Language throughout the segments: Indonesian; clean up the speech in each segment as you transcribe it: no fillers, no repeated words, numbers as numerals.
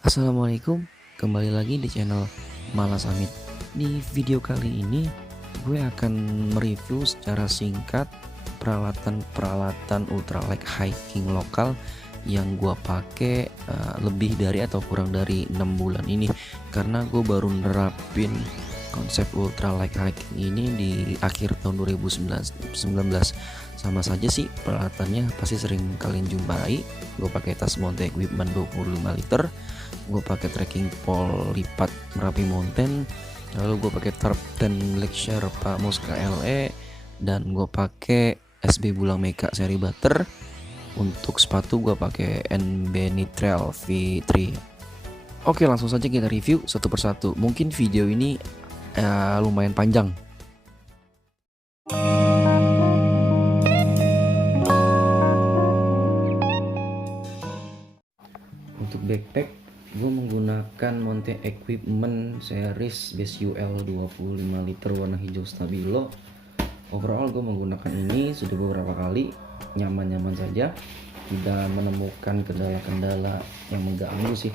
Assalamualaikum, kembali lagi di channel Malas Amit. Di video kali ini gue akan mereview secara singkat peralatan ultralight hiking lokal yang gue pakai lebih dari atau kurang dari 6 bulan ini, karena gue baru nerapin konsep ultralight hiking ini di akhir tahun 2019. Sama saja sih, peralatannya pasti sering kalian jumpai. Gue pakai tas mountain equipment 25 liter, gue pakai trekking pole lipat Merapi Mountain, lalu gue pakai tarp 10 Black Sherpa Moska LE, dan gue pakai SB Bulang Meka seri butter. Untuk sepatu gue pakai NB Nitrile V3. Oke, langsung saja kita review satu persatu. Mungkin video ini lumayan panjang. Untuk backpack, gue menggunakan mountain equipment series base UL 25 liter warna hijau stabilo. Overall gue menggunakan ini sudah beberapa kali, nyaman-nyaman saja, tidak menemukan kendala-kendala yang mengganggu sih.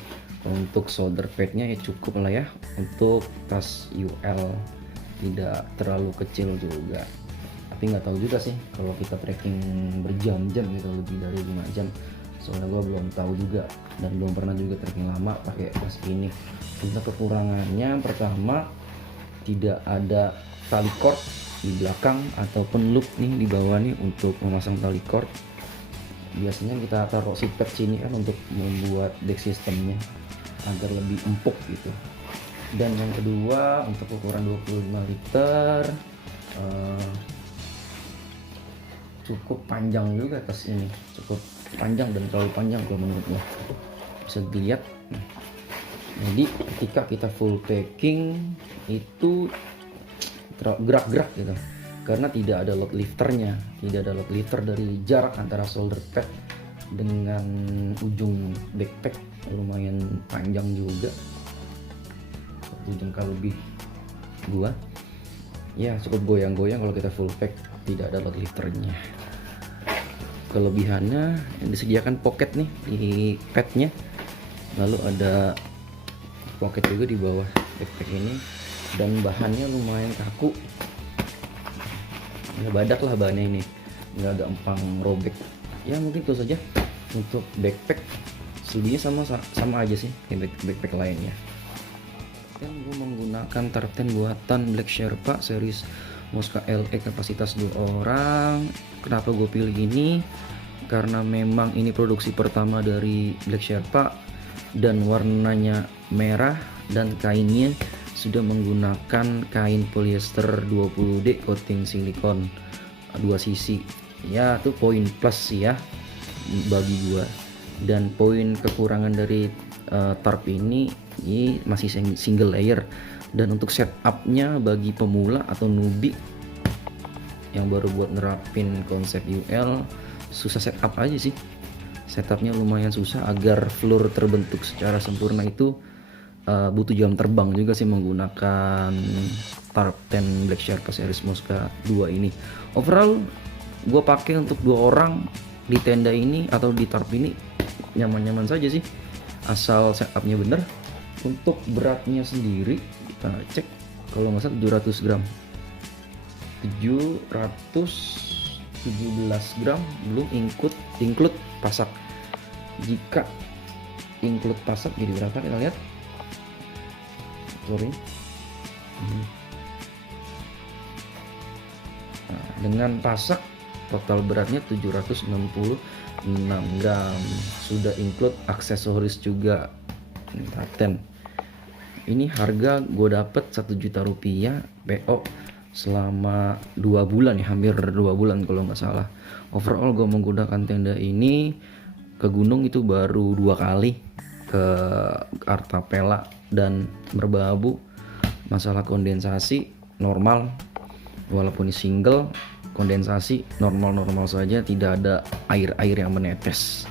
Untuk shoulder padnya ya cukup lah ya, untuk tas UL tidak terlalu kecil juga. Tapi nggak tahu juga sih kalau kita trekking berjam-jam gitu, lebih dari 5 jam, soalnya gue belum tahu juga dan belum pernah juga trekking lama pakai tas ini. Untuk kekurangannya, pertama, tidak ada tali cord di belakang ataupun loop nih di bawah nih untuk memasang tali cord. Biasanya kita taruh seat patch sini kan untuk membuat deck sistemnya agar lebih empuk gitu. Dan yang kedua, untuk ukuran 25 liter cukup panjang juga tas ini, cukup panjang dan terlalu panjang kalau menurut gue. Bisa dilihat. Jadi ketika kita full packing itu gerak-gerak gitu, karena tidak ada load lifternya, tidak ada load lifter dari jarak antara shoulder pad dengan ujung backpack lumayan panjang juga, 1 jengkal lebih gua ya, cukup goyang-goyang kalau kita full pack, tidak ada load lifternya. Kelebihannya yang disediakan pocket nih di padnya, lalu ada pocket juga di bawah backpack ini, dan bahannya lumayan kaku ya, badak lah bahannya ini, nggak gampang robek ya. Mungkin itu saja untuk backpack, selebihnya sama aja sih kayak backpack lainnya. Dan gue menggunakan tarp 10 buatan Black Sherpa series Moska LE kapasitas 2 orang. Kenapa gue pilih ini? Karena memang ini produksi pertama dari Black Sherpa dan warnanya merah, dan kainnya sudah menggunakan kain polyester 20D coating silikon 2 sisi ya. Itu poin plus sih ya bagi gua. Dan poin kekurangan dari tarp ini masih single layer, dan untuk setupnya bagi pemula atau newbie yang baru buat nerapin konsep UL, susah setup aja sih. Setupnya lumayan susah, agar floor terbentuk secara sempurna itu butuh jam terbang juga sih menggunakan tarp 10 Black Sherpa series Moska 2 ini. Overall gue pakai untuk 2 orang di tenda ini atau di tarp ini nyaman-nyaman saja sih, asal setupnya bener. Untuk beratnya sendiri kita cek, kalau nggak salah 700 gram 717 gram belum include pasak. Jika include pasak jadi berapa, kita lihat. Sorry. Nah, dengan pasak total beratnya 766 gram, sudah include aksesoris juga. Tarp 10 ini harga gue dapet 1 juta rupiah PO selama 2 bulan ya, hampir 2 bulan kalau nggak salah. Overall gue menggunakan tenda ini ke gunung itu baru 2 kali, ke Artapela dan Merbabu. Masalah kondensasi normal, walaupun ini single, kondensasi normal-normal saja, tidak ada air-air yang menetes.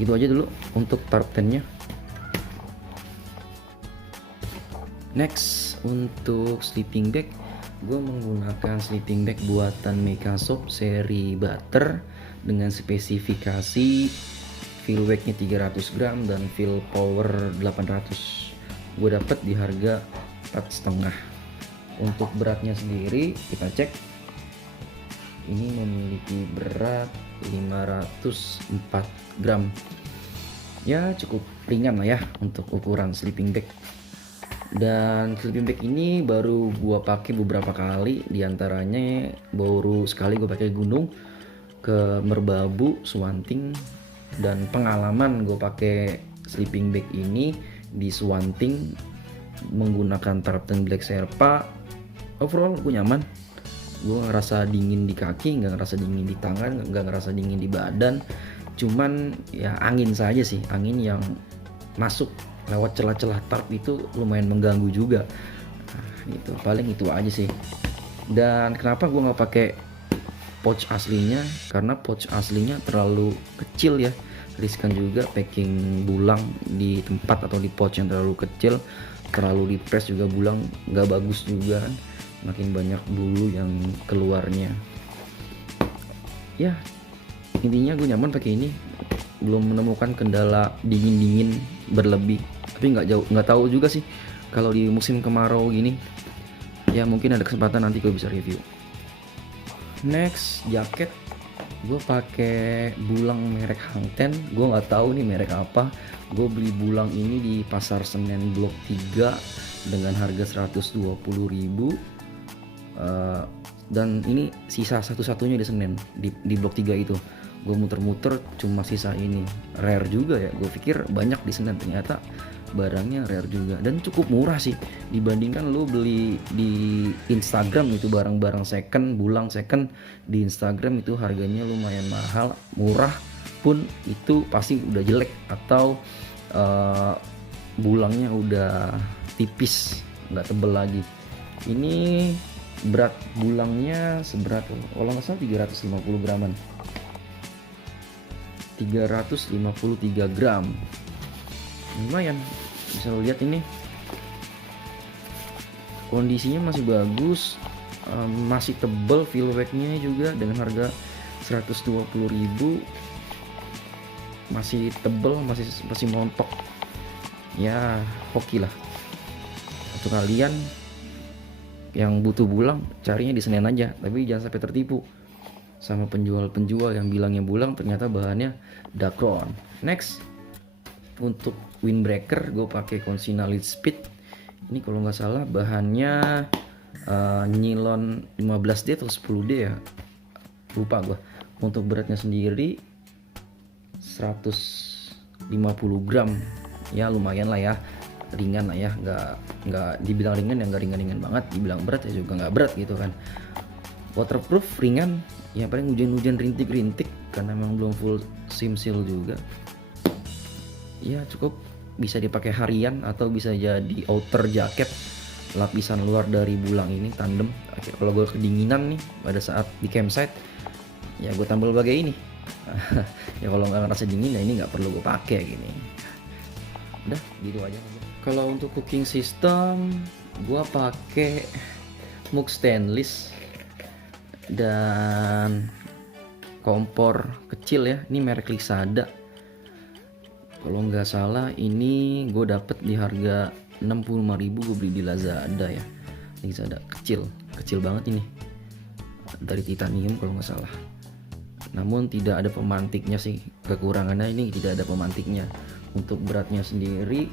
Itu aja dulu untuk tarp 10 nya. Next, untuk sleeping bag, gue menggunakan sleeping bag buatan Mekasop seri butter dengan spesifikasi fill weight-nya 300 gram dan fill power 800. Gue dapet di harga 4,5. Untuk beratnya sendiri kita cek, ini memiliki berat 504 gram. Ya cukup ringan lah ya untuk ukuran sleeping bag. Dan sleeping bag ini baru gua pakai beberapa kali, diantaranya baru sekali gue pakai gunung ke Merbabu, Suwanting, dan pengalaman gue pakai sleeping bag ini di Suwanting menggunakan Tarpten Black Sherpa. Overall gue nyaman, gue ngerasa dingin di kaki, nggak ngerasa dingin di tangan, nggak ngerasa dingin di badan. Cuman ya angin saja sih, angin yang masuk lewat celah-celah tarp itu lumayan mengganggu juga. Nah, gitu, paling itu aja sih. Dan kenapa gue nggak pakai pouch aslinya? Karena pouch aslinya terlalu kecil ya, riskan juga packing bulang di tempat atau di pouch yang terlalu kecil, terlalu di press juga bulang nggak bagus juga kan, makin banyak bulu yang keluarnya. Ya intinya gue nyaman pakai ini, belum menemukan kendala dingin berlebih, tapi nggak tahu juga sih kalau di musim kemarau gini. Ya mungkin ada kesempatan nanti gue bisa review. Next, jaket. Gue pakai bulang merek Hang Ten. Gue nggak tahu nih merek apa. Gue beli bulang ini di Pasar Senen Blok 3 dengan harga 120.000. Dan ini sisa satu-satunya di Senen, di Blok 3 itu. Gue muter-muter cuma sisa ini. Rare juga ya, gue pikir banyak di Senen, ternyata barangnya rare juga dan cukup murah sih dibandingkan lu beli di Instagram. Itu barang-barang second, bulang second di Instagram itu harganya lumayan mahal. Murah pun itu pasti udah jelek atau bulangnya udah tipis, nggak tebel lagi. Ini berat bulangnya seberat kalau nggak salah 350 graman, 353 gram, lumayan. Bisa lo lihat ini kondisinya masih bagus, masih tebel, fill weight-nya juga dengan harga 120.000, masih tebel, masih montok ya, hoki lah. Untuk kalian yang butuh bulang, carinya di Senen aja, tapi jangan sampai tertipu sama penjual-penjual yang bilangnya bulang ternyata bahannya Dacron. Next, untuk windbreaker gue pakai Consina Lead Speed. Ini kalau nggak salah bahannya nilon 15D atau 10D ya, lupa gue. Untuk beratnya sendiri 150 gram, ya lumayan lah ya, ringan lah ya, nggak dibilang ringan ya nggak ringan banget, dibilang berat ya juga nggak berat gitu kan. Waterproof, ringan, ya paling hujan-hujan rintik-rintik karena memang belum full sim seal juga. Ya cukup bisa dipakai harian atau bisa jadi outer jaket, lapisan luar dari bulang ini tandem. Kalau gue kedinginan nih pada saat di campsite, ya gue tambal bagai ini. Ya kalau nggak ngerasa dingin ya ini nggak perlu gue pakai gini. Udah gitu aja. Kalau untuk cooking system gue pakai mug stainless dan kompor kecil ya, ini merek Lixada. Kalau nggak salah ini gue dapet di harga 65.000, gue beli di Lazada ya. Lixada kecil banget ini, dari titanium kalau nggak salah. Namun tidak ada pemantiknya sih, kekurangannya ini tidak ada pemantiknya. Untuk beratnya sendiri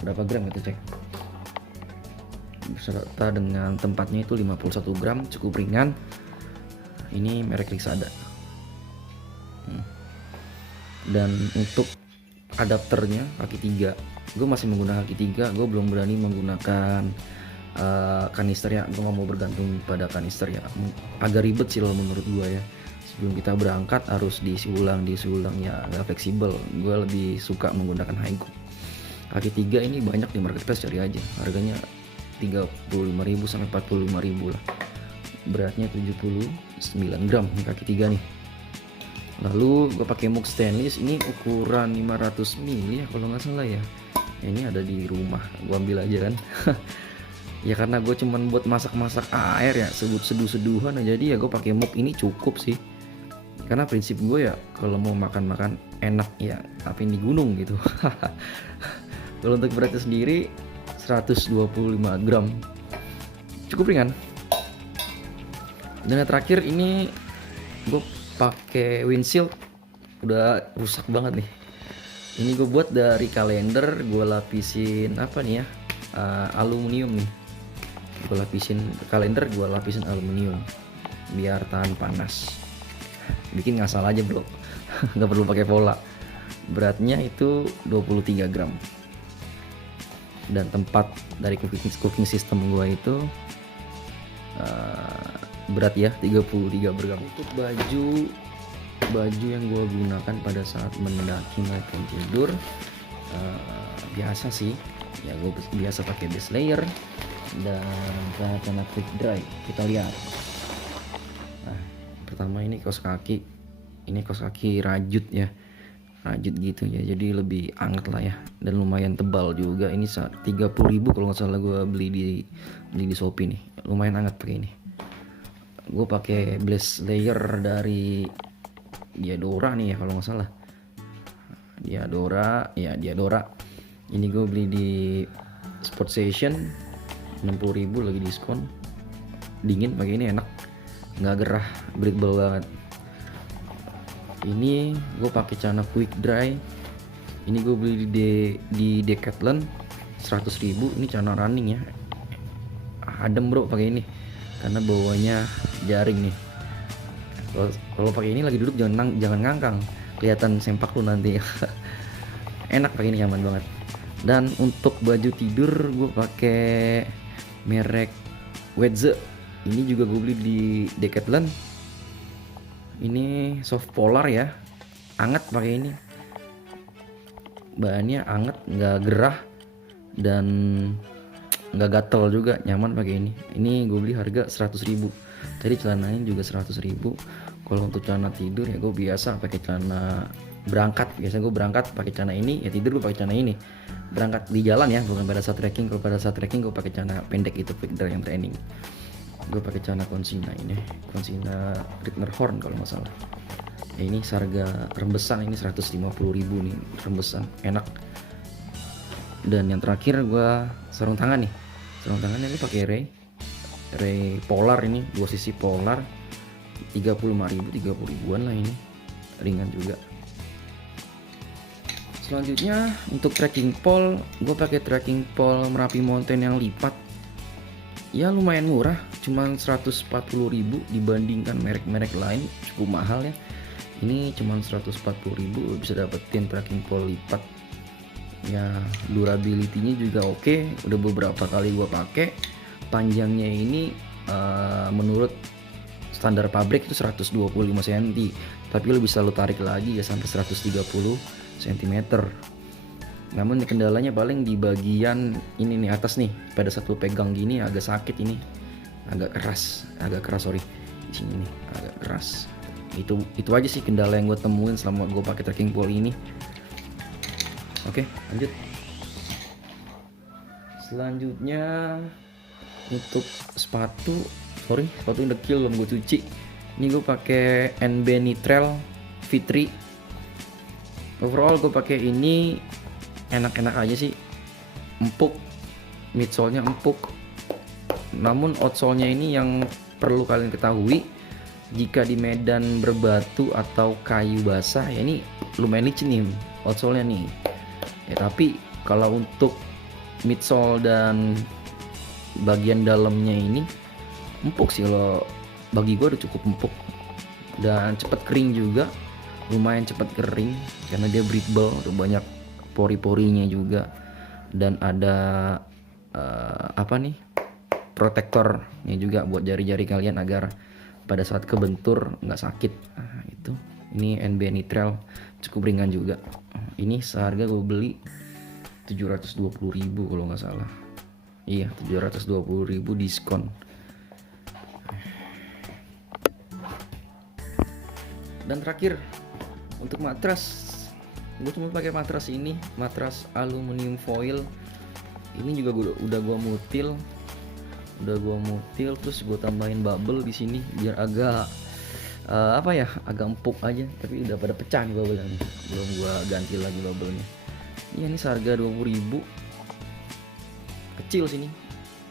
berapa gram itu cek, beserta dengan tempatnya itu 51 gram, cukup ringan. Ini merek Lixada. Dan untuk adapternya kaki 3, gue masih menggunakan kaki 3, gue belum berani menggunakan kanister ya. Gue gak mau bergantung pada kanister ya, agak ribet sih loh menurut gue ya. Sebelum kita berangkat harus diisi ulang ya, gak fleksibel. Gue lebih suka menggunakan Haigo. Kaki 3 ini banyak di marketplace, cari aja, harganya 35.000 sampai 45.000 lah. Beratnya 79 gram nih kaki 3 nih. Lalu gue pakai mug stainless, ini ukuran 500 ml ya kalau nggak salah ya. Ini ada di rumah, gue ambil aja kan. Ya karena gue cuman buat masak-masak air ya, seduh-seduhan aja, jadi ya gue pakai mug ini cukup sih. karena prinsip gue ya kalau mau makan enak ya tapi di gunung gitu. Kalau untuk beratnya sendiri 125 gram, cukup ringan. Dan yang terakhir ini gue pakai windshield, udah rusak banget nih. Ini gue buat dari kalender, gue lapisin apa nih ya, aluminium nih. Gue lapisin kalender, gue lapisin aluminium biar tahan panas. Bikin ngasal aja bro, nggak perlu pakai pola. Beratnya itu 23 gram. Dan tempat dari cooking system gue itu berat ya 33 gram. Untuk baju yang gue gunakan pada saat mendaki maupun tidur, biasa sih ya, gue biasa pakai base layer dan celana quick dry. Kita lihat. Nah, pertama ini kaos kaki rajut ya, rajut gitu ya, jadi lebih anget lah ya, dan lumayan tebal juga. Ini 30.000 kalau nggak salah gue beli di Shopee nih, lumayan anget pakai ini. Gue pakai base layer dari Diadora nih ya kalau nggak salah, Diadora. Ini gue beli di Sport Station 60.000 lagi diskon. Dingin pakai ini enak, nggak gerah, breathable banget. Ini gue pakai celana quick dry. Ini gue beli di Decathlon 100.000. Ini celana running ya, adem bro pakai ini karena bawahnya jaring nih. Kalau pakai ini lagi duduk jangan ngangkang, kelihatan sempak lu nanti. Enak pakai ini, nyaman banget. Dan untuk baju tidur gue pakai merek Wedze. Ini juga gue beli di Decathlon. Ini soft polar ya, anget pakai ini. Bahannya anget, nggak gerah dan nggak gatel juga, nyaman pakai ini. Ini gue beli harga 100.000. Tadi celananya juga 100.000. Kalau untuk celana tidur ya gue biasa pakai celana berangkat. Biasa gue berangkat pakai celana ini, ya tidur gue pakai celana ini. Berangkat di jalan ya, bukan pada saat trekking. Kalau pada saat trekking gue pakai celana pendek, itu quick dry yang training. Gue pakai celana Consina ini, Consina Ritmerhorn kalau nggak salah. Ya, ini seharga rembesan, ini 150.000 nih rembesan, enak. Dan yang terakhir gue sarung tangan nih. Sarung tangannya ini pakai Ray polar, ini dua sisi polar, 35.000, 30.000-an lah ini, ringan juga. Selanjutnya untuk trekking pole, gue pakai trekking pole Merapi Mountain yang lipat. Ya lumayan murah, cuma 140.000 dibandingkan merek-merek lain cukup mahal ya. Ini cuma 140.000 bisa dapetin trekking pole lipat. Ya durability-nya juga oke, udah beberapa kali gua pakai. Panjangnya ini menurut standar pabrik itu 125 cm, tapi lo bisa lo tarik lagi ya sampai 130 cm. Namun kendalanya paling di bagian ini nih atas nih, pada saat lo pegang gini agak sakit, ini agak keras sorry, di sini nih agak keras. Itu aja sih kendala yang gue temuin selama gue pakai trekking pole ini. Oke, lanjut. Selanjutnya untuk sepatu dekil belum gue cuci. Ini gue pakai NB Nitrel V3. Overall gue pakai ini enak-enak aja sih, empuk, midsole-nya empuk. Namun outsole-nya ini yang perlu kalian ketahui, jika di medan berbatu atau kayu basah ya ini lumayan licin nih outsole-nya nih. Ya tapi kalau untuk midsole dan bagian dalamnya ini empuk sih, kalau bagi gue udah cukup empuk dan cepet kering juga, lumayan cepet kering karena dia breathable, udah banyak pori-porinya juga, dan ada protektornya juga buat jari-jari kalian agar pada saat kebentur nggak sakit. Nah, itu ini NB Nitrel cukup ringan juga. Ini seharga gue beli 720.000 kalau nggak salah. Iya, 720.000 diskon. Dan terakhir untuk matras, gue cuma pakai matras ini, matras aluminium foil. Ini juga udah gue mutil, terus gue tambahin bubble di sini biar agak apa ya, agak empuk aja, tapi udah pada pecah nih bubble nih. Belum gua ganti lagi bubble-nya. Iya, ini seharga 20.000. Kecil sini.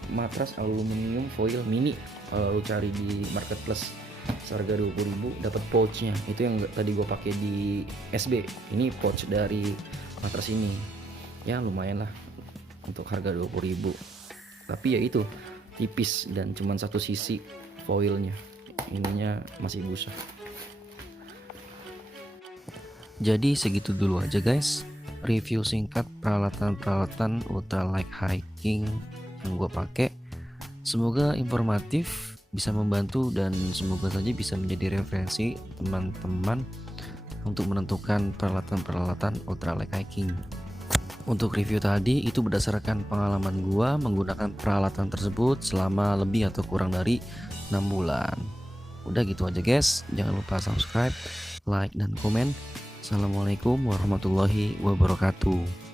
Matras aluminium foil mini. Lu cari di marketplace seharga 20.000 dapat pouchnya. Itu yang tadi gua pakai di SB. Ini pouch dari matras ini. Ya lumayan lah untuk harga 20.000. Tapi ya itu tipis dan cuman satu sisi foilnya, ininya masih busa. Jadi segitu dulu aja guys, review singkat peralatan ultralight hiking yang gue pakai. Semoga informatif, bisa membantu, dan semoga saja bisa menjadi referensi teman-teman untuk menentukan peralatan ultralight hiking. Untuk review tadi itu berdasarkan pengalaman gua menggunakan peralatan tersebut selama lebih atau kurang dari 6 bulan. Udah gitu aja guys, jangan lupa subscribe, like, dan komen. Assalamualaikum warahmatullahi wabarakatuh.